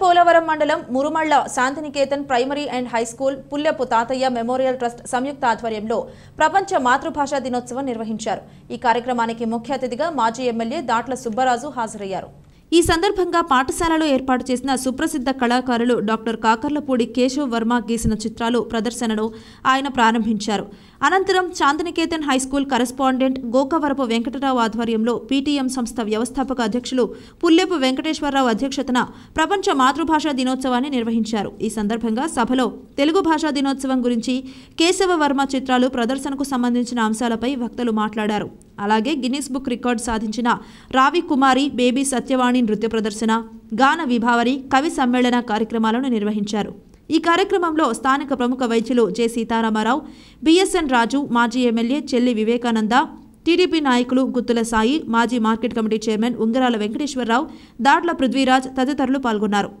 పోలవరం మండలం Murumalla Shantiniketan primary and high school Pullepu Tatayya memorial trust సంయుక్త ఆధ్వర్యంలో ప్రపంచ మాతృభాషా దినోత్సవం నిర్వహించారు. ఈ కార్యక్రమానికి ముఖ్య అతిథిగా మాజీ ఎమ్మెల్యే దాట్ల సుబ్బరాజు హాజరయ్యారు. ఈ సందర్భంగా పాఠశాలలో ఏర్పాటు చేసిన సుప్రసిద్ధ కళాకారులు డాక్టర్ కాకర్లపూడి కేశవ్ వర్మ గీసిన చిత్రాలు ప్రదర్శనను ఆయన ప్రారంభించారు. అనంతరం శాంతినికేతన్ హైస్కూల్ కరెస్పాండెంట్ గోకవరపు వెంకటరావు ఆధ్వర్యంలో పీటీఎం సంస్థ వ్యవస్థాపక అధ్యక్షులు పుల్లెపు వెంకటేశ్వరరావు అధ్యక్షతన ప్రపంచ మాతృభాషా దినోత్సవాన్ని నిర్వహించారు. ఈ సందర్భంగా సభలో తెలుగు భాషా దినోత్సవం గురించి, కేశవ వర్మ చిత్రాలు ప్రదర్శనకు సంబంధించిన అంశాలపై వక్తలు మాట్లాడారు. అలాగే గిన్నిస్ బుక్ రికార్డు సాధించిన రావి కుమారి బేబీ సత్యవాణి నృత్య ప్రదర్శన, గాన విభావరి, కవి సమ్మేళన కార్యక్రమాలను నిర్వహించారు. ఈ కార్యక్రమంలో స్థానిక ప్రముఖ వైద్యులు జె సీతారామారావు, బిఎస్ఎన్ రాజు, మాజీ ఎమ్మెల్యే చెల్లి వివేకానంద, టీడీపీ నాయకులు గుత్తుల సాయి, మాజీ మార్కెట్ కమిటీ చైర్మన్ ఉంగరాల వెంకటేశ్వరరావు, దాడ్ల పృథ్వీరాజ్ తదితరులు పాల్గొన్నారు.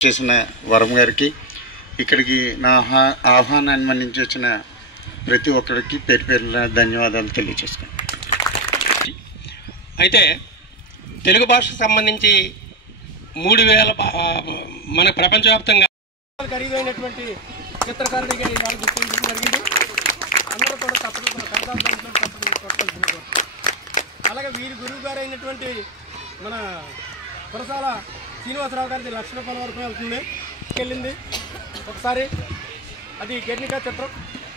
చేసిన వరం గారికి, ఇక్కడికి నా ఆహ్వానాన్ని మన్నించి వచ్చిన ప్రతి ఒక్కరికి పేరు పేరున ధన్యవాదాలు తెలియజేసుకున్నాను. అయితే తెలుగు భాషకు సంబంధించి 3000 మన ప్రపంచవ్యాప్తంగా ఖరీదైనటువంటి చిత్రకారుడిగా ఇవాళ గుర్తించడం జరిగింది. అందరూ కూడా తప్పకుండా అలాగే వీరి గురువు గారు అయినటువంటి మన కురసాల శ్రీనివాసరావు గారిది ₹1,00,000 వరకు వెళ్ళింది ఒకసారి. అది గెర్నికా చిత్రం.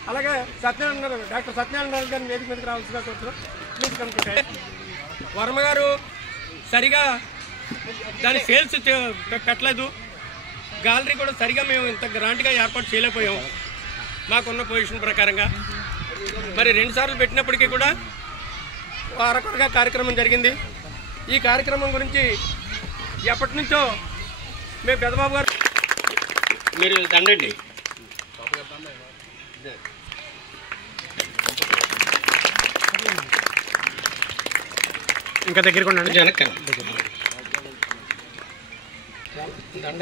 అలాగే సత్యనారాయణ డాక్టర్ సత్యనారాయణ గారిని వేదిక మీదకి రావాల్సిందిగా కోరుతున్నాం. ప్లీజ్ కనుకుంటే వర్మ గారు సరిగా దాని సేల్స్ పెట్టలేదు. గ్యాలరీ కూడా సరిగా మేము ఇంత గ్రాంట్గా ఏర్పాటు చేయలేకపోయాము మాకున్న పొజిషన్ ప్రకారంగా. మరి 2 సార్లు పెట్టినప్పటికీ కూడా అరకొరగా కార్యక్రమం జరిగింది. ఈ కార్యక్రమం గురించి ఎప్పటి నుంచో మేము పెద్దబాబు గారు మీరు దండండి ఇంకా దగ్గర కొన్నాను జనక దండ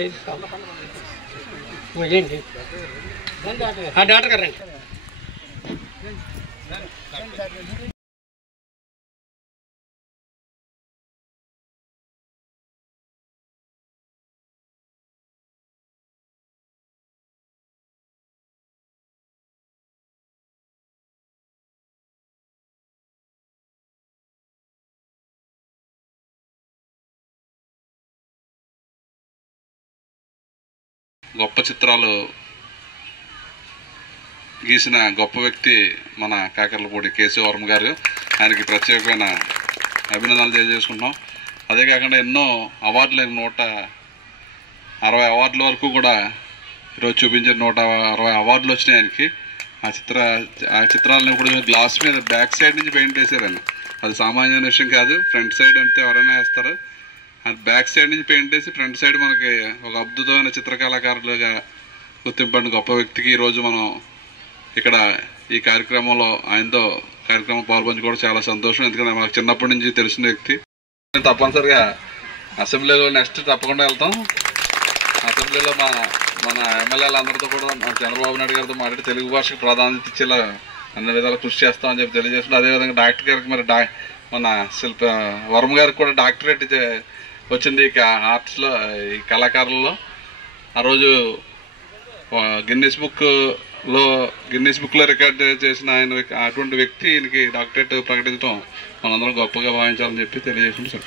ఏంటి డాక్టర్ గారు రండి. గొప్ప చిత్రాలు గీసిన గొప్ప వ్యక్తి మన కాకర్లపూడి కేశవ వర్మ గారు. ఆయనకి ప్రత్యేకమైన అభినందనలు తెలియజేసుకుంటున్నాం. అదే కాకుండా ఎన్నో అవార్డులు 160 అవార్డుల వరకు కూడా ఈరోజు చూపించిన 160 అవార్డులు వచ్చినాయి ఆయనకి. ఆ చిత్రాలను ఇప్పుడు గ్లాస్ మీద బ్యాక్ సైడ్ నుంచి పెయింట్ వేసారని. అది సామాన్యమైన విషయం కాదు. ఫ్రంట్ సైడ్ అంటే ఎవరైనా వేస్తారు. అది బ్యాక్ సైడ్ నుంచి పెయింట్ వేసి ఫ్రంట్ సైడ్ మనకి ఒక అద్భుతమైన చిత్రకళాకారులుగా గుర్తింపడిన గొప్ప వ్యక్తికి ఈరోజు మనం ఇక్కడ ఈ కార్యక్రమంలో ఆయనతో కార్యక్రమం పాల్పంచుకోవడం చాలా సంతోషం. ఎందుకంటే మాకు చిన్నప్పటి నుంచి తెలిసిన వ్యక్తి. తప్పనిసరిగా అసెంబ్లీలో నెక్స్ట్ తప్పకుండా వెళ్తాం. అసెంబ్లీలో మన ఎమ్మెల్యేలు అందరితో కూడా చంద్రబాబు నాయుడు గారితో మాట్లాడి తెలుగు భాషకు ప్రాధాన్యత ఇచ్చేలా అన్ని విధాలు కృషి చేస్తామని చెప్పి తెలియజేస్తున్నాం. అదేవిధంగా డాక్టర్ గారికి మరి మన వర్మ గారికి కూడా డాక్టరేట్ వచ్చింది ఆర్ట్స్లో, ఈ కళాకారుల్లో. ఆ రోజు గిన్నెస్ బుక్లో రికార్డ్ చేసిన ఆయన అటువంటి వ్యక్తి ఈయనకి డాక్టరేట్ ప్రకటించడం మనందరం గొప్పగా భావించాలని చెప్పి తెలియజేసుకుంటాం.